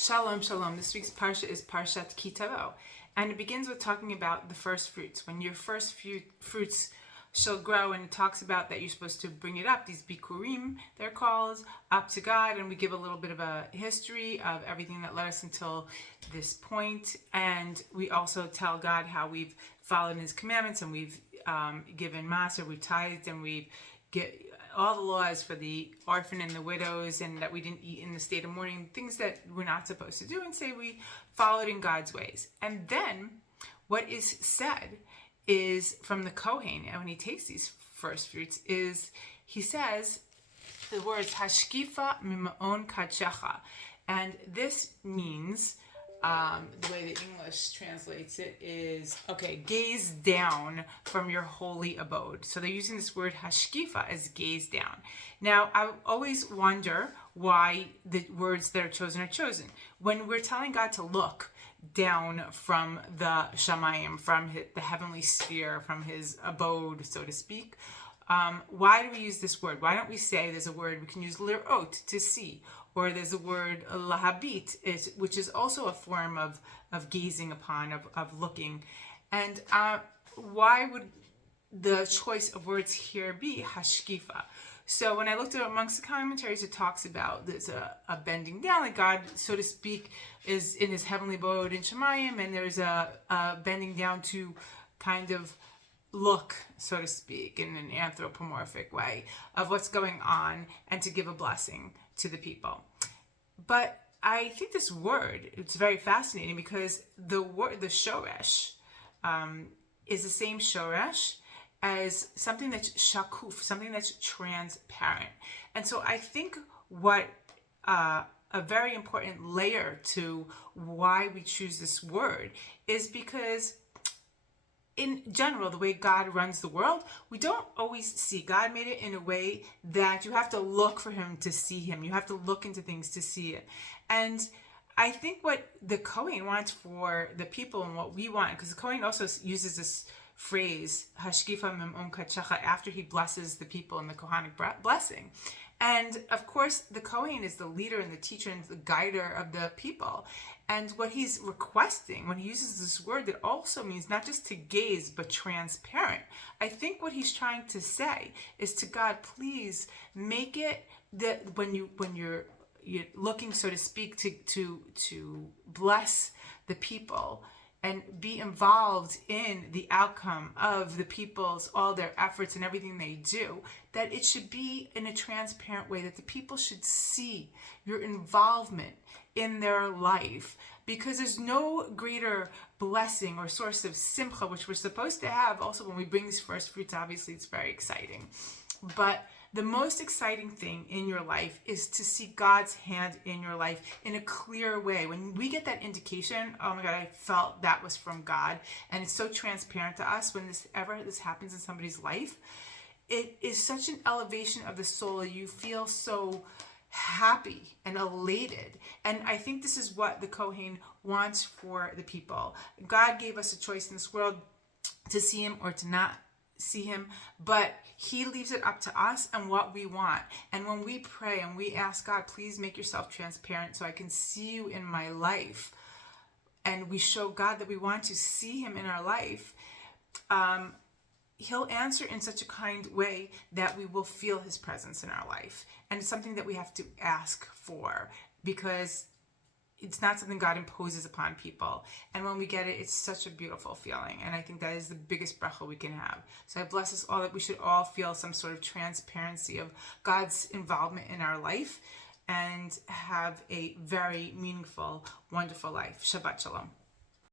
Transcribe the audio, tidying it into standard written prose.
Shalom, shalom. This week's Parsha is Parshat Ki Tavo. And it begins with talking about the first fruits. When your first few fruits shall grow, and it talks about that you're supposed to bring it up, these bikurim, they're called, up to God. And we give a little bit of a history of everything that led us until this point. And we also tell God how we've followed his commandments, and we've given maser, we've tithed, and we've get all the laws for the orphan and the widows, and that we didn't eat in the state of mourning, things that we're not supposed to do, and say we followed in God's ways. And then what is said is from the Kohen, and when he takes these first fruits, is he says the words Haskifa mima'on kadshecha, and this means the way the English translates it is, gaze down from your holy abode. So they're using this word hashkifa as gaze down. Now, I always wonder why the words that are chosen. When we're telling God to look down from the shamayim, from the heavenly sphere, from his abode, so to speak, why do we use this word? Why don't we say there's a word we can use, lirot, to see, or there's a word, lahabit, which is also a form of gazing upon, of looking. And why would the choice of words here be hashkifa? So when I looked at amongst the commentaries, it talks about there's a bending down, like God, so to speak, is in his heavenly abode in Shemayim, and there's a bending down to kind of look, so to speak, in an anthropomorphic way of what's going on, and to give a blessing to the people. But I think this word, it's very fascinating, because the word, the shoresh, is the same shoresh as something that's shakuf, something that's transparent. And so I think what a very important layer to why we choose this word is because in general, the way God runs the world, we don't always see. God made it in a way that you have to look for him to see him. You have to look into things to see it. And I think what the Kohen wants for the people, and what we want, because the Kohen also uses this phrase, Hashkifa mim'on kadshecha, after he blesses the people in the Kohanic blessing. And of course, the Kohen is the leader and the teacher and the guider of the people. And what he's requesting when he uses this word, that also means not just to gaze, but transparent. I think what he's trying to say is to God, please make it that when you're looking, so to speak, to bless the people and be involved in the outcome of the people's, all their efforts and everything they do, that it should be in a transparent way, that the people should see your involvement in their life, because there's no greater blessing or source of simcha, which we're supposed to have also when we bring these first fruits. Obviously, it's very exciting. But the most exciting thing in your life is to see God's hand in your life in a clear way. When we get that indication, oh my God, I felt that was from God, and it's so transparent to us when this happens in somebody's life, it is such an elevation of the soul. You feel so happy and elated. And I think this is what the Kohen wants for the people. God gave us a choice in this world to see him or to not see him, but he leaves it up to us and what we want. And when we pray and we ask God, please make yourself transparent so I can see you in my life, and we show God that we want to see him in our life, he'll answer in such a kind way that we will feel his presence in our life. And it's something that we have to ask for, because it's not something God imposes upon people. And when we get it, it's such a beautiful feeling. And I think that is the biggest bracha we can have. So I bless us all that we should all feel some sort of transparency of God's involvement in our life, and have a very meaningful, wonderful life. Shabbat shalom.